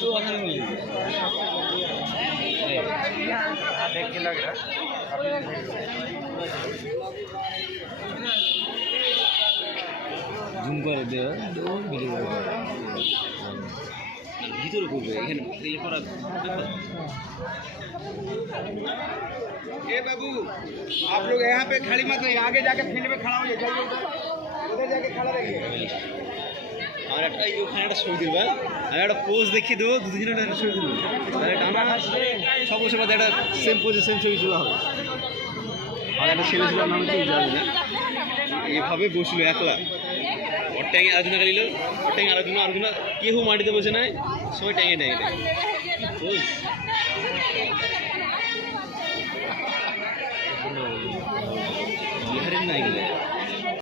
तू आखिर मिली देख के लग रहा জুম করে দেওয়া মিলে যাবে ভিতরে করবে এখানে এই করা ए बाबू आप लोग यहाँ पे खड़ी मत रहिए, आगे जाके फील्ड में खड़ा होइए, जाइए उधर जाके खड़ा रहिए। আর একটা ওখানে একটা ছবি দিবা আর একটা পোজ দেখিয়ে দেবো দুদিনের একটা ছবি দেবো টানা সব বছর বাদে একটা সেম পোজে সেম ছবি তোলা হবে আর একটা ছেলে ছিল নাম কি জানি না এইভাবে বসলো একলা ওর ট্যাঙ্গে আলোচনা করিল ওর ট্যাঙ্গে আলোচনা কেউ মাটিতে বসে নাই সবাই ট্যাঙ্গে ট্যাঙ্গে বিহারের না এগুলো